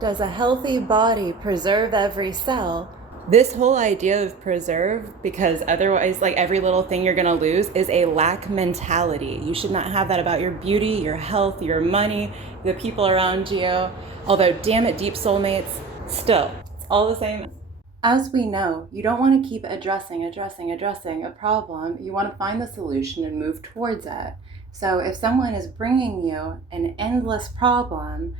Does a healthy body preserve every cell? This whole idea of preserve, because otherwise, like every little thing you're gonna lose, is a lack mentality. You should not have that about your beauty, your health, your money, the people around you. Although, damn it, deep soulmates, still, it's all the same. As we know, you don't want to keep addressing a problem. You want to find the solution and move towards it. So if someone is bringing you an endless problem,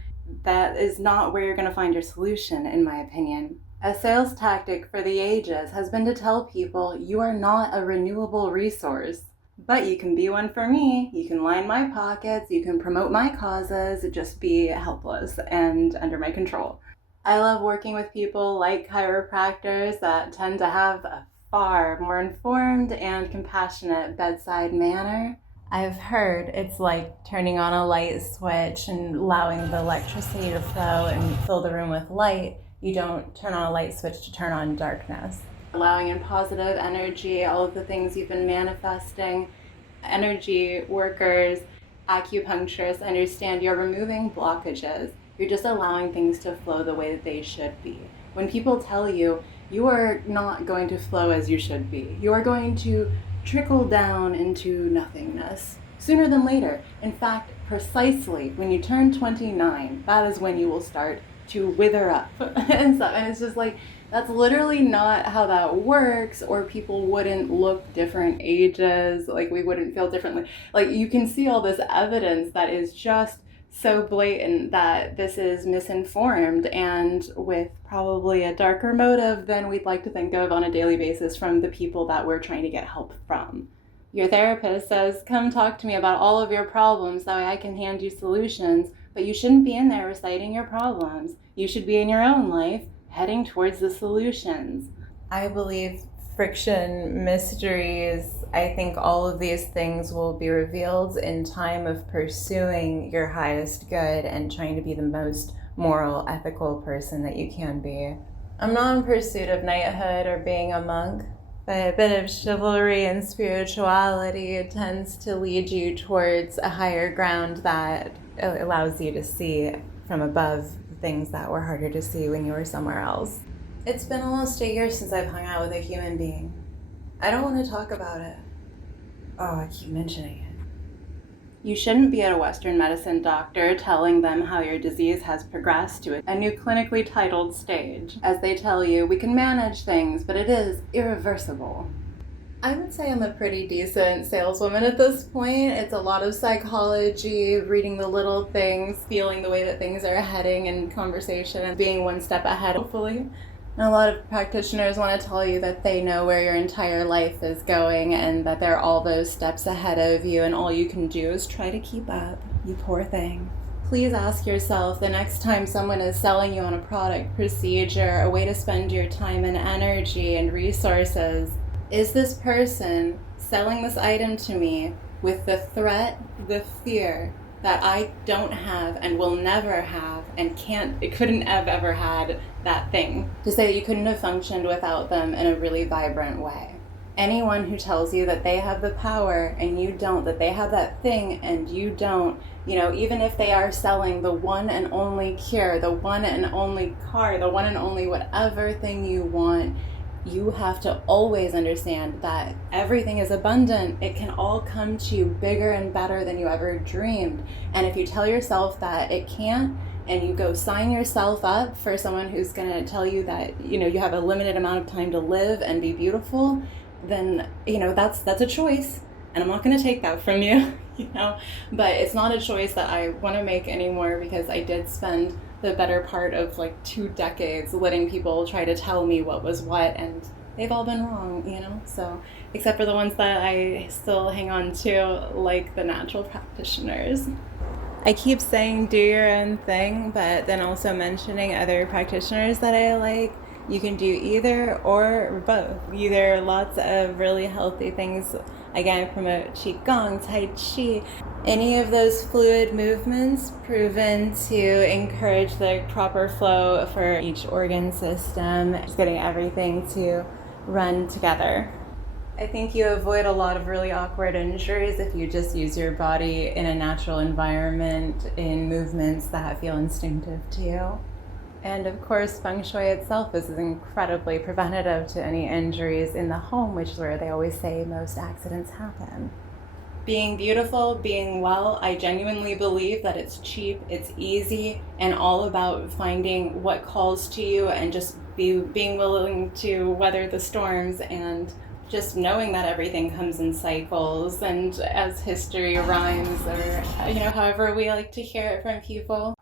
that is not where you're going to find your solution, in my opinion. A sales tactic for the ages has been to tell people you are not a renewable resource. But you can be one for me, you can line my pockets, you can promote my causes, just be helpless and under my control. I love working with people like chiropractors that tend to have a far more informed and compassionate bedside manner. I've heard it's like turning on a light switch and allowing the electricity to flow and fill the room with light. You don't turn on a light switch to turn on darkness. Allowing in positive energy, all of the things you've been manifesting. Energy workers, acupuncturists understand you're removing blockages. You're just allowing things to flow the way that they should be. When people tell you, you are not going to flow as you should be. You are going to trickle down into nothingness sooner than later. In fact, precisely when you turn 29, that is when you will start to wither up and stuff. And it's just like, that's literally not how that works, or people wouldn't look different ages, like we wouldn't feel differently. Like you can see all this evidence that is just so blatant that this is misinformed and with probably a darker motive than we'd like to think of on a daily basis from the people that we're trying to get help from. Your therapist says, come talk to me about all of your problems, that way I can hand you solutions, but you shouldn't be in there reciting your problems. You should be in your own life, heading towards the solutions. I believe friction, mysteries, I think all of these things will be revealed in time of pursuing your highest good and trying to be the most moral, ethical person that you can be. I'm not in pursuit of knighthood or being a monk, but a bit of chivalry and spirituality tends to lead you towards a higher ground that allows you to see from above things that were harder to see when you were somewhere else. It's been almost a year since I've hung out with a human being. I don't want to talk about it. Oh, I keep mentioning it. You shouldn't be at a Western medicine doctor telling them how your disease has progressed to a new clinically titled stage. As they tell you, we can manage things, but it is irreversible. I would say I'm a pretty decent saleswoman at this point. It's a lot of psychology, reading the little things, feeling the way that things are heading in conversation, and being one step ahead, hopefully. And a lot of practitioners want to tell you that they know where your entire life is going and that they're all those steps ahead of you, and all you can do is try to keep up, you poor thing. Please ask yourself the next time someone is selling you on a product, procedure, a way to spend your time and energy and resources, is this person selling this item to me with the threat, the fear that I don't have and will never have and couldn't have ever had that thing? To say that you couldn't have functioned without them in a really vibrant way. Anyone who tells you that they have the power and you don't, that they have that thing and you don't, even if they are selling the one and only cure, the one and only car, the one and only whatever thing you want, you have to always understand that everything is abundant. It can all come to you bigger and better than you ever dreamed. And if you tell yourself that it can't, and you go sign yourself up for someone who's going to tell you that, you have a limited amount of time to live and be beautiful, then, that's a choice. And I'm not going to take that from you, but it's not a choice that I want to make anymore, because I did spend the better part of 2 decades letting people try to tell me what was what, and they've all been wrong, so except for the ones that I still hang on to, like the natural practitioners. I keep saying do your own thing, but then also mentioning other practitioners that I like. You can do either or both. Either lots of really healthy things. Again, I promote Qigong, Tai Chi, any of those fluid movements proven to encourage the proper flow for each organ system, just getting everything to run together. I think you avoid a lot of really awkward injuries if you just use your body in a natural environment in movements that feel instinctive to you. And of course, feng shui itself is incredibly preventative to any injuries in the home, which is where they always say most accidents happen. Being beautiful, being well, I genuinely believe that it's cheap, it's easy, and all about finding what calls to you and just being willing to weather the storms and just knowing that everything comes in cycles and as history rhymes, or however we like to hear it from people.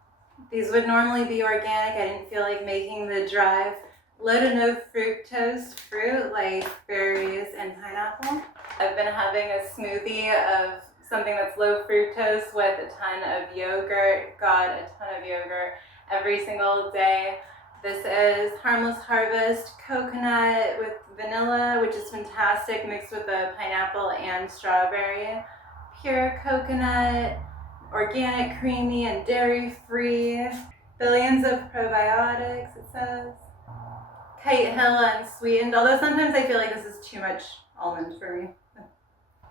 These would normally be organic. I didn't feel like making the drive. Low to no fructose fruit like berries and pineapple. I've been having a smoothie of something that's low fructose with a ton of yogurt. God, a ton of yogurt every single day. This is Harmless Harvest coconut with vanilla, which is fantastic, mixed with a pineapple and strawberry. Pure coconut, organic, creamy, and dairy-free. Billions of probiotics, it says. Kite Hill unsweetened, although sometimes I feel like this is too much almond for me.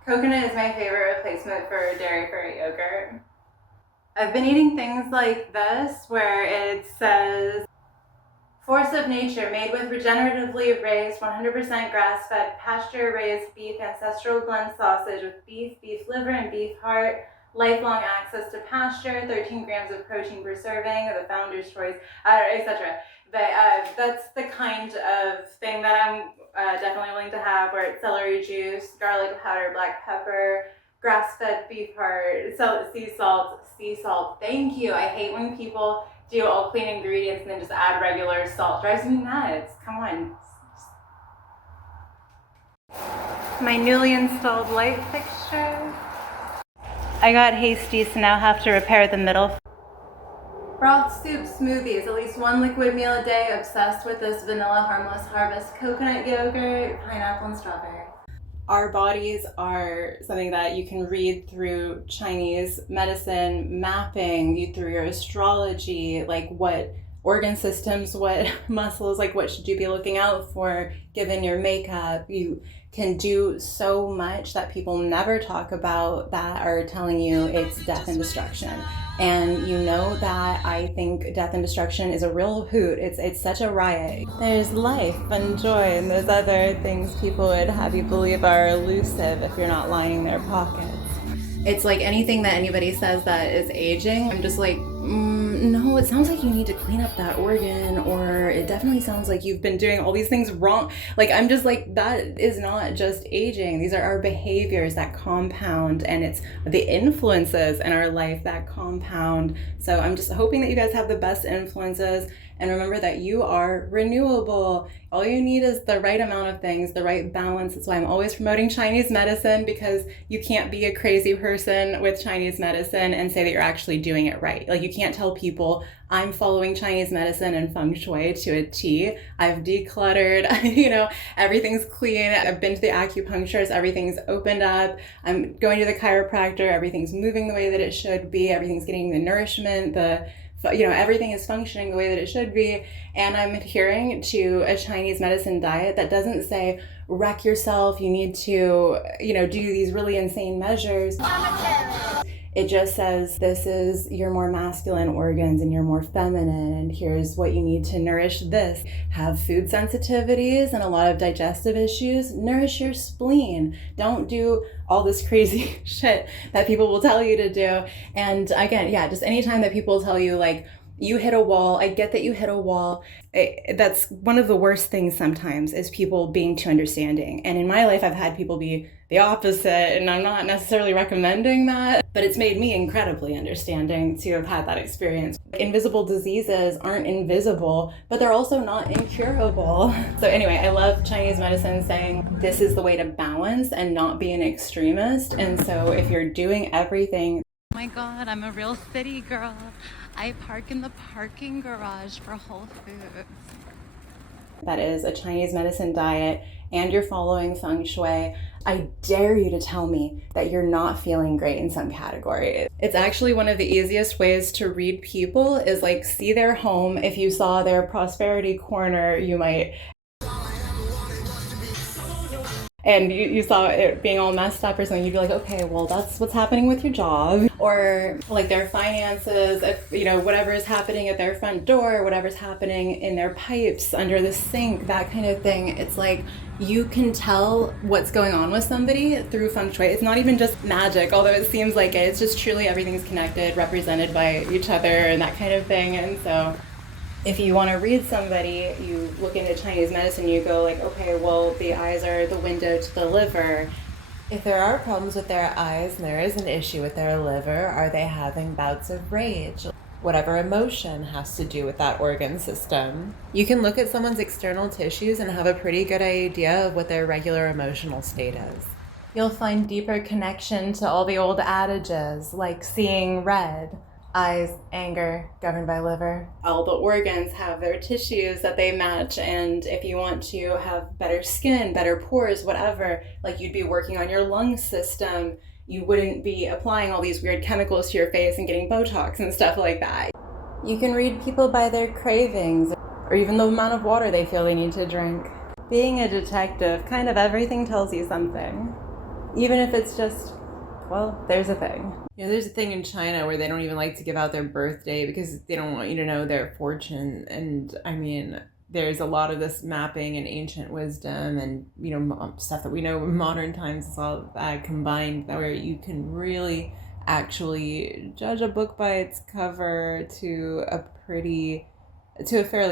Coconut is my favorite replacement for dairy-free yogurt. I've been eating things like this where it says, force of nature, made with regeneratively raised, 100% grass-fed, pasture-raised beef, ancestral blend sausage with beef, beef liver, and beef heart. Lifelong access to pasture, 13 grams of protein per serving, the founder's choice, etc. But that's the kind of thing that I'm definitely willing to have, where it's celery juice, garlic powder, black pepper, grass-fed beef heart, sea salt. Thank you. I hate when people do all clean ingredients and then just add regular salt. Drives me nuts. Come on. My newly installed light fixture. I got hasty, so now have to repair the middle. Broth soup smoothies, at least one liquid meal a day. Obsessed with this vanilla Harmless Harvest coconut yogurt, pineapple, and strawberry. Our bodies are something that you can read through Chinese medicine, mapping, through your astrology, like what organ systems, what muscles, like what should you be looking out for given your makeup. You can do so much that people never talk about that are telling you it's death and destruction. And you know that I think death and destruction is a real hoot. It's such a riot. There's life and joy, and there's other things people would have you believe are elusive if you're not lining their pockets. It's like anything that anybody says that is aging, I'm just like, no, it sounds like you need to clean up that organ, or it definitely sounds like you've been doing all these things wrong. Like, I'm just like, that is not just aging. These are our behaviors that compound, and it's the influences in our life that compound. So I'm just hoping that you guys have the best influences, and remember that you are renewable. All you need is the right amount of things, the right balance. That's why I'm always promoting Chinese medicine, because you can't be a crazy person with Chinese medicine and say that you're actually doing it right. Like, you can't tell people, I'm following Chinese medicine and feng shui to a T. I've decluttered, everything's clean. I've been to the acupuncturist, everything's opened up. I'm going to the chiropractor, everything's moving the way that it should be. Everything's getting the nourishment, everything is functioning the way that it should be. And I'm adhering to a Chinese medicine diet that doesn't say, wreck yourself, you need to, do these really insane measures. It just says, this is your more masculine organs and you're more feminine, and here's what you need to nourish this. Have food sensitivities and a lot of digestive issues, nourish your spleen. Don't do all this crazy shit that people will tell you to do. And again, just anytime that people tell you, like, you hit a wall, I get that you hit a wall. That's one of the worst things sometimes, is people being too understanding. And in my life, I've had people be the opposite, and I'm not necessarily recommending that, but it's made me incredibly understanding to have had that experience. Invisible diseases aren't invisible, but they're also not incurable. So anyway, I love Chinese medicine saying this is the way to balance and not be an extremist. And so if you're doing everything, oh my God, I'm a real city girl. I park in the parking garage for Whole Foods. That is a Chinese medicine diet, and you're following feng shui, I dare you to tell me that you're not feeling great in some category. It's actually one of the easiest ways to read people, is like, see their home. If you saw their prosperity corner, you might. and you saw it being all messed up or something, you'd be like, okay, well, that's what's happening with your job, or like their finances, if whatever is happening at their front door, whatever's happening in their pipes under the sink, that kind of thing. It's like you can tell what's going on with somebody through feng shui. It's not even just magic, although it seems like it. It's just truly everything's connected, represented by each other, and that kind of thing. And so if you want to read somebody, you look into Chinese medicine, you go like, okay, well, the eyes are the window to the liver. If there are problems with their eyes and there is an issue with their liver, are they having bouts of rage? Whatever emotion has to do with that organ system. You can look at someone's external tissues and have a pretty good idea of what their regular emotional state is. You'll find deeper connection to all the old adages, like seeing red. Eyes, anger, governed by liver. All the organs have their tissues that they match, and if you want to have better skin, better pores, whatever, like you'd be working on your lung system, you wouldn't be applying all these weird chemicals to your face and getting Botox and stuff like that. You can read people by their cravings, or even the amount of water they feel they need to drink. Being a detective, kind of everything tells you something. Even if it's just, well, there's a thing. There's a thing in China where they don't even like to give out their birthday because they don't want you to know their fortune. And I mean, there's a lot of this mapping and ancient wisdom and, stuff that we know in modern times is all combined, where you can really actually judge a book by its cover to a fairly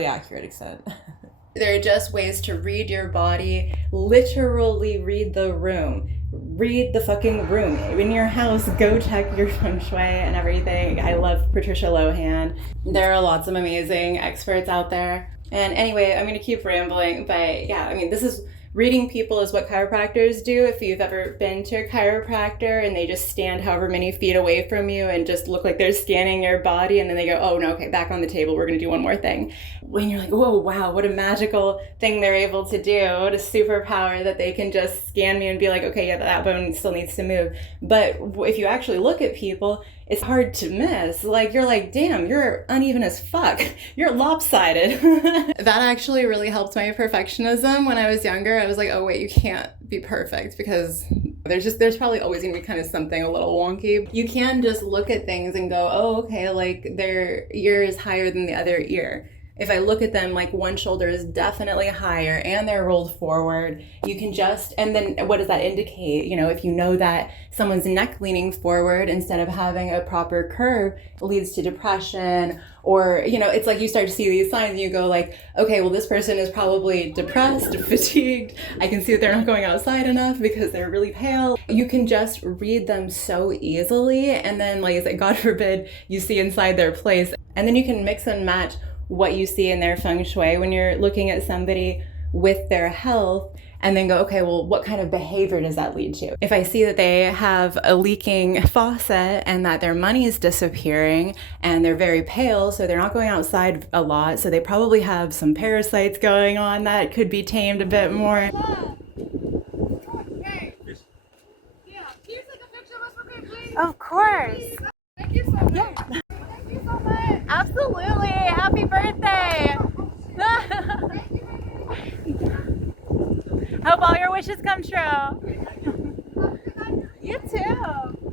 accurate extent. There are just ways to read your body, literally read the room. Read the fucking room. In your house, go check your feng shui and everything. I love Patricia Lohan. There are lots of amazing experts out there. And anyway, I'm going to keep rambling, but yeah, I mean, reading people is what chiropractors do. If you've ever been to a chiropractor and they just stand however many feet away from you and just look like they're scanning your body, and then they go, oh no, okay, back on the table, we're going to do one more thing. When you're like, whoa, wow, what a magical thing they're able to do, what a superpower that they can just scan me and be like, okay, yeah, that bone still needs to move. But if you actually look at people, it's hard to miss. Like, you're like, damn, you're uneven as fuck. You're lopsided. That actually really helped my perfectionism when I was younger. I was like, oh wait, you can't be perfect because there's probably always gonna be kind of something a little wonky. You can just look at things and go, oh, okay, like their ear is higher than the other ear. If I look at them, like one shoulder is definitely higher and they're rolled forward, you can just, and then what does that indicate? If you know that someone's neck leaning forward instead of having a proper curve leads to depression, or, it's like you start to see these signs and you go like, okay, well, this person is probably depressed, fatigued. I can see that they're not going outside enough because they're really pale. You can just read them so easily. And then, like I said, God forbid you see inside their place, and then you can mix and match what you see in their feng shui when you're looking at somebody with their health, and then go, okay, well, what kind of behavior does that lead to? If I see that they have a leaking faucet and that their money is disappearing and they're very pale, so they're not going outside a lot, so they probably have some parasites going on that could be tamed a bit more. Of course. Thank you so much. Yeah. Thank you so much. Absolutely. Happy birthday. Hope all your wishes come true. You too.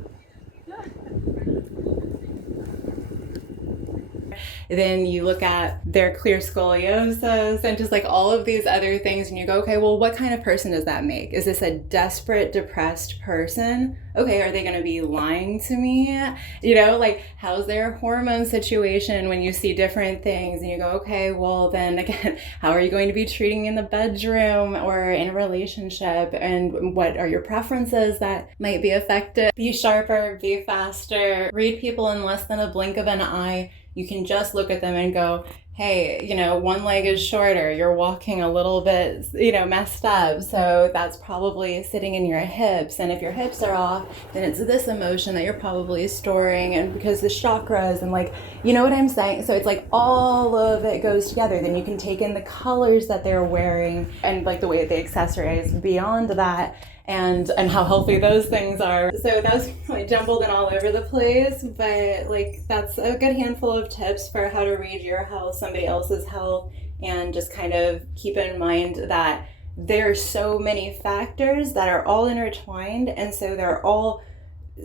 Then you look at their clear scoliosis and just like all of these other things, and you go, okay, well, what kind of person does that make? Is this a desperate, depressed person? Okay, are they going to be lying to me? Like, how's their hormone situation when you see different things? And you go, okay, well, then again, how are you going to be treating in the bedroom or in a relationship? And what are your preferences that might be affected? Be sharper, be faster, read people in less than a blink of an eye. You can just look at them and go, hey, one leg is shorter, you're walking a little bit, messed up, so that's probably sitting in your hips. And if your hips are off, then it's this emotion that you're probably storing, and because the chakras and what I'm saying? So it's like all of it goes together. Then you can take in the colors that they're wearing and like the way they accessorize beyond that, and how healthy those things are. So that was really jumbled and all over the place, but that's a good handful of tips for how to read your health, somebody else's health, and just kind of keep in mind that there are so many factors that are all intertwined, and so they're all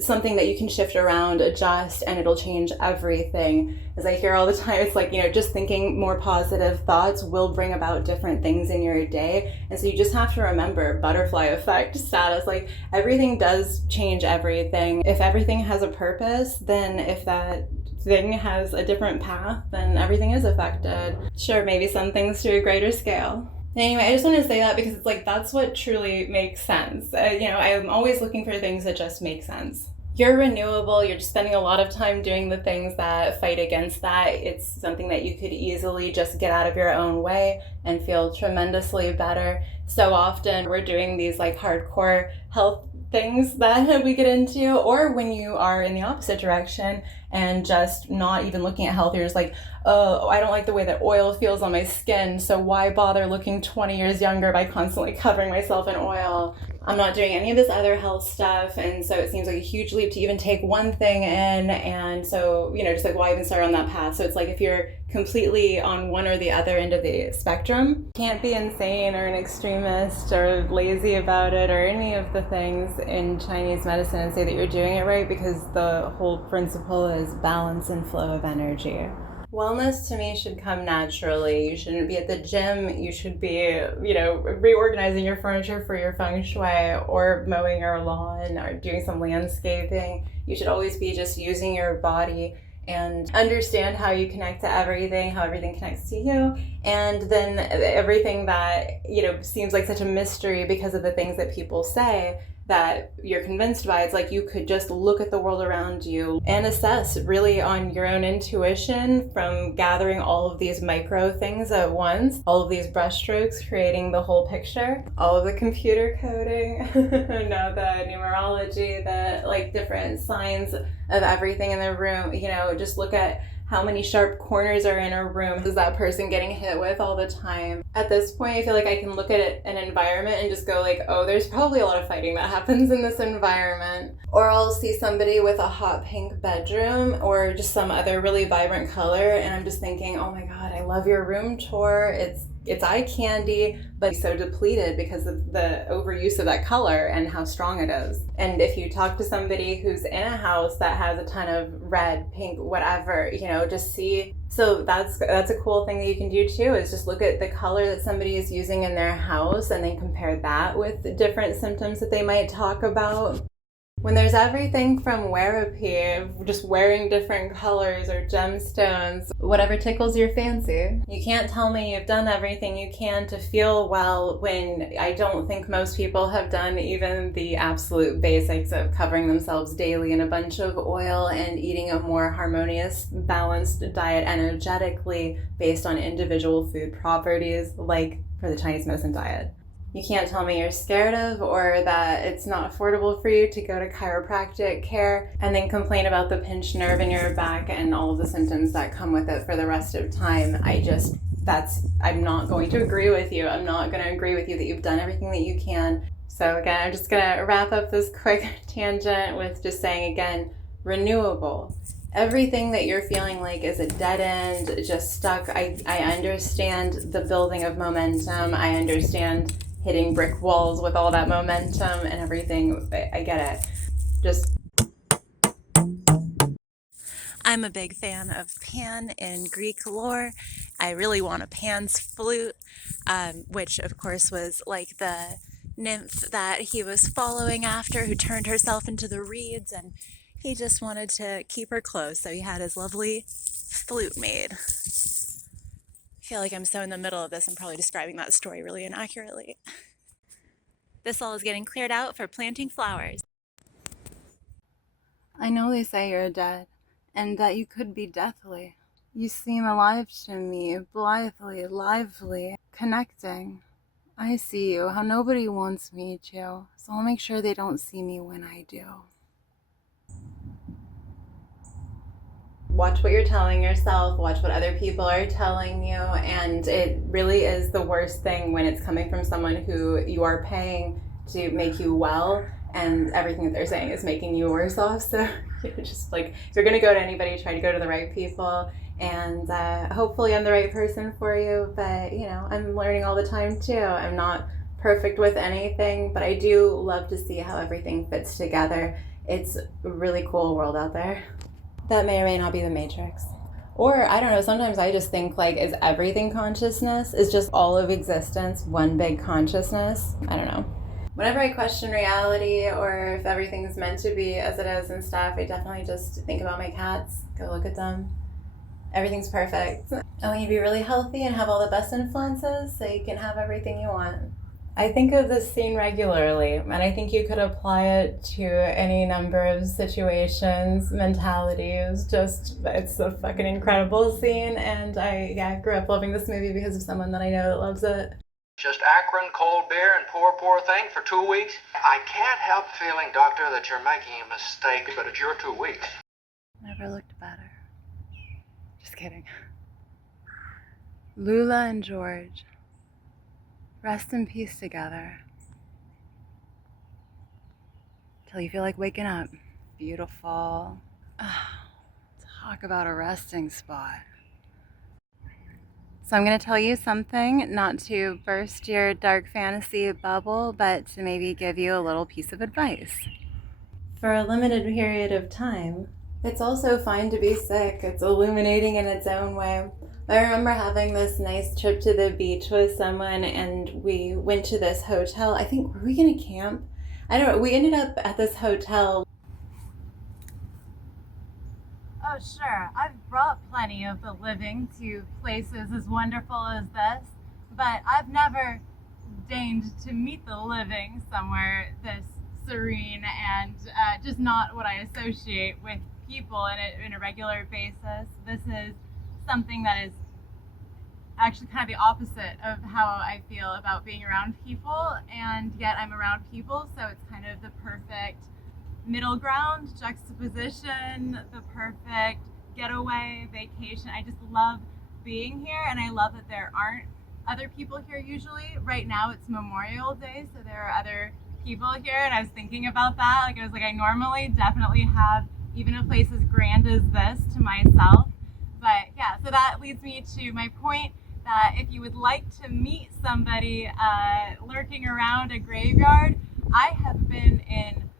something that you can shift around, adjust, and it'll change everything. As I hear all the time, it's like, just thinking more positive thoughts will bring about different things in your day. And so you just have to remember butterfly effect status, like everything does change everything. If everything has a purpose, then if that thing has a different path, then everything is affected. Sure, maybe some things to a greater scale. Anyway, I just wanted to say that because it's like, that's what truly makes sense. I'm always looking for things that just make sense. You're renewable. You're just spending a lot of time doing the things that fight against that. It's something that you could easily just get out of your own way and feel tremendously better. So often we're doing these like hardcore health things that we get into, or when you are in the opposite direction and just not even looking at health, you're just like, oh, I don't like the way that oil feels on my skin, so why bother looking 20 years younger by constantly covering myself in oil? I'm not doing any of this other health stuff, and so it seems like a huge leap to even take one thing in, and so, just like, why even start on that path? So it's like, if you're completely on one or the other end of the spectrum, you can't be insane or an extremist or lazy about it or any of the things in Chinese medicine and say that you're doing it right, because the whole principle is balance and flow of energy. Wellness to me should come naturally. You shouldn't be at the gym. You should be, reorganizing your furniture for your feng shui, or mowing your lawn, or doing some landscaping. You should always be just using your body and understand how you connect to everything, how everything connects to you. And then everything that, seems like such a mystery because of the things that people say that you're convinced by, it's like you could just look at the world around you and assess really on your own intuition from gathering all of these micro things at once, all of these brushstrokes creating the whole picture, all of the computer coding, the numerology, the like different signs of everything in the room. Just look at how many sharp corners are in a room is that person getting hit with all the time. At this point, I feel like I can look at an environment and just go like, oh, there's probably a lot of fighting that happens in this environment. Or I'll see somebody with a hot pink bedroom or just some other really vibrant color, and I'm just thinking, oh my God, I love your room tour. It's eye candy, but so depleted because of the overuse of that color and how strong it is. And if you talk to somebody who's in a house that has a ton of red, pink, whatever, just see. So that's a cool thing that you can do too, is just look at the color that somebody is using in their house and then compare that with the different symptoms that they might talk about. When there's everything from wearapy, just wearing different colors or gemstones, whatever tickles your fancy. You can't tell me you've done everything you can to feel well when I don't think most people have done even the absolute basics of covering themselves daily in a bunch of oil and eating a more harmonious, balanced diet energetically based on individual food properties, like for the Chinese medicine diet. You can't tell me you're scared of or that it's not affordable for you to go to chiropractic care and then complain about the pinched nerve in your back and all of the symptoms that come with it for the rest of time. I'm not going to agree with you. I'm not going to agree with you that you've done everything that you can. So again, I'm just going to wrap up this quick tangent with just saying again, renewable. Everything that you're feeling like is a dead end, just stuck. I understand the building of momentum. I understand hitting brick walls with all that momentum and everything. I get it. I'm a big fan of Pan in Greek lore. I really want a Pan's flute, which of course was like the nymph that he was following after, who turned herself into the reeds, and he just wanted to keep her close, so he had his lovely flute made. I feel like I'm so in the middle of this, I'm probably describing that story really inaccurately. This all is getting cleared out for planting flowers. I know they say you're dead, and that you could be deathly. You seem alive to me, blithely, lively, connecting. I see you, how nobody wants me to, so I'll make sure they don't see me when I do. Watch what you're telling yourself, watch what other people are telling you, and it really is the worst thing when it's coming from someone who you are paying to make you well, and everything that they're saying is making you worse off. So just like, if you're going to go to anybody, try to go to the right people, and hopefully I'm the right person for you, but I'm learning all the time too. I'm not perfect with anything, but I do love to see how everything fits together. It's a really cool world out there. That may or may not be the Matrix. Or, I don't know, sometimes I just think, like, is everything consciousness? Is just all of existence one big consciousness? I don't know. Whenever I question reality or if everything's meant to be as it is and stuff, I definitely just think about my cats, go look at them. Everything's perfect. I want you to be really healthy and have all the best influences so you can have everything you want. I think of this scene regularly, and I think you could apply it to any number of situations, mentalities. Just, it's a fucking incredible scene, and I grew up loving this movie because of someone that I know that loves it. Just Akron, cold beer, and poor thing for 2 weeks? I can't help feeling, Doctor, that you're making a mistake, but it's your 2 weeks. Never looked better. Just kidding. Lula and George, rest in peace together. Till you feel like waking up. Beautiful. Talk about a resting spot. So I'm going to tell you something, not to burst your dark fantasy bubble, but to maybe give you a little piece of advice. For a limited period of time, it's also fine to be sick. It's illuminating in its own way. I remember having this nice trip to the beach with someone, and we went to this hotel. I think, were we going to camp? I don't know. We ended up at this hotel. Oh, sure. I've brought plenty of the living to places as wonderful as this, but I've never deigned to meet the living somewhere this serene and just not what I associate with people in a regular basis. This is something that is actually kind of the opposite of how I feel about being around people, and yet I'm around people, so it's kind of the perfect middle ground, juxtaposition, the perfect getaway, vacation. I just love being here, and I love that there aren't other people here usually. Right now it's Memorial Day, so there are other people here, and I was thinking about that. Like, I was like, I normally definitely have even a place as grand as this to myself. But yeah, so that leads me to my point that if you would like to meet somebody lurking around a graveyard, I have been in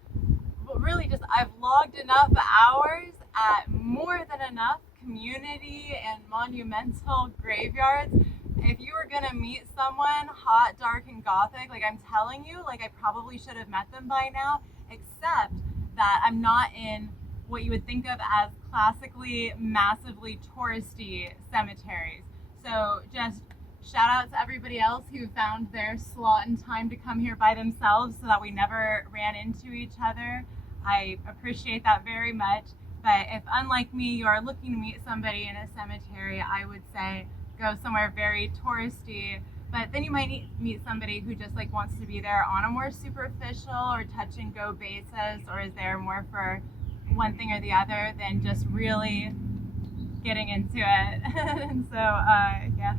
really just, I've logged enough hours at more than enough community and monumental graveyards. If you were gonna meet someone hot, dark, and gothic, like, I'm telling you, like, I probably should have met them by now, except that I'm not in what you would think of as classically massively touristy cemeteries. So just shout out to everybody else who found their slot and time to come here by themselves so that we never ran into each other. I appreciate that very much. But if, unlike me, you are looking to meet somebody in a cemetery, I would say go somewhere very touristy. But then you might meet somebody who just like wants to be there on a more superficial or touch and go basis, or is there more for one thing or the other than just really getting into it. And so yeah,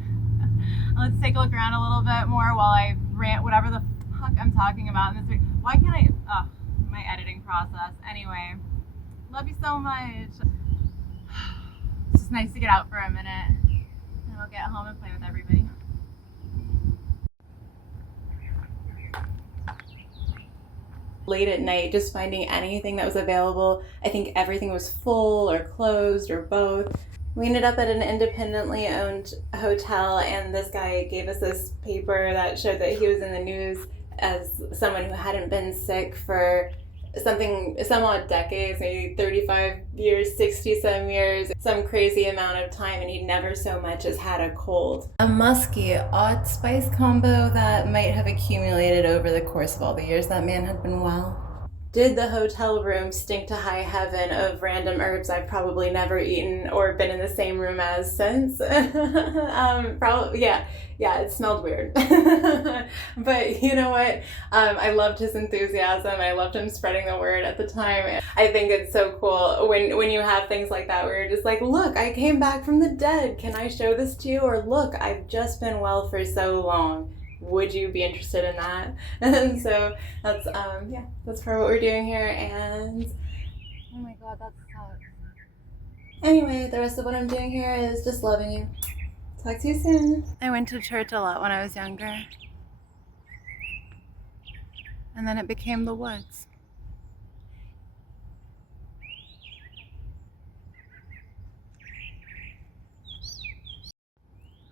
let's take a look around a little bit more while I rant whatever the fuck I'm talking about in this week. Why can't I, my editing process. Anyway, love you so much. It's just nice to get out for a minute, and we'll get home and play with everybody. Late at night, just finding anything that was available. I think everything was full or closed or both. We ended up at an independently owned hotel, and this guy gave us this paper that showed that he was in the news as someone who hadn't been sick for some odd decades, maybe 35 years, 60 some years, some crazy amount of time, and he never so much as had a cold. A musky, odd spice combo that might have accumulated over the course of all the years that man had been well. Did the hotel room stink to high heaven of random herbs I've probably never eaten or been in the same room as since? Probably, yeah, it smelled weird. But you know what? I loved his enthusiasm. I loved him spreading the word at the time. I think it's so cool when you have things like that where you're just like, look, I came back from the dead. Can I show this to you? Or look, I've just been well for so long. Would you be interested in that? And so that's that's part of what we're doing here. And Oh my god, that sucks. anyway, the rest of what I'm doing here is just loving you. Talk to you soon. I went to church a lot when I was younger. and then it became the woods.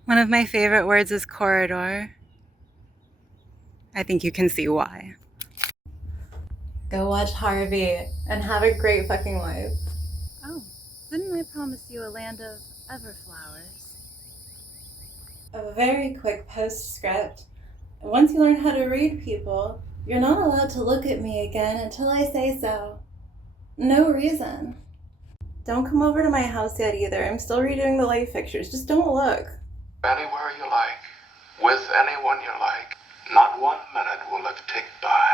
One of my favorite words is corridor. I think you can see why. Go watch Harvey and have a great fucking life. Oh, didn't I promise you a land of everflowers? A very quick postscript. Once you learn how to read people, you're not allowed to look at me again until I say so. No reason. Don't come over to my house yet either. I'm still redoing the light fixtures. Just don't look. Anywhere you like, with anyone you like, not 1 minute will it tick by.